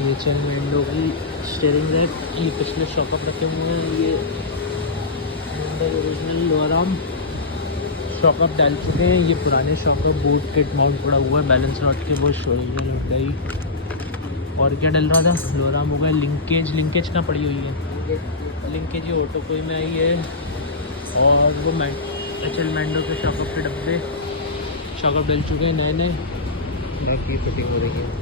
ये चेनमेंडो की steering rack, ये पिछले शॉकअप रखे हुए हैं। ये ओरिजिनल लोअर आर्म शॉकअप डाल चुके हैं। ये पुराने शॉकअप बूट किट माउंट पड़ा हुआ है बैलेंस रॉड के, वो ओरिजिनल हुंडई। और क्या डल रहा था, लोअर आर्म हो गया। लिंकेज कहाँ पड़ी हुई है, लिंकेज ये ऑटो कोई में आई है। और वो मैंडो के शॉकअप के डब्बे शॉकअप डल चुके हैं नए नए, बाकी फिटिंग हो रही है।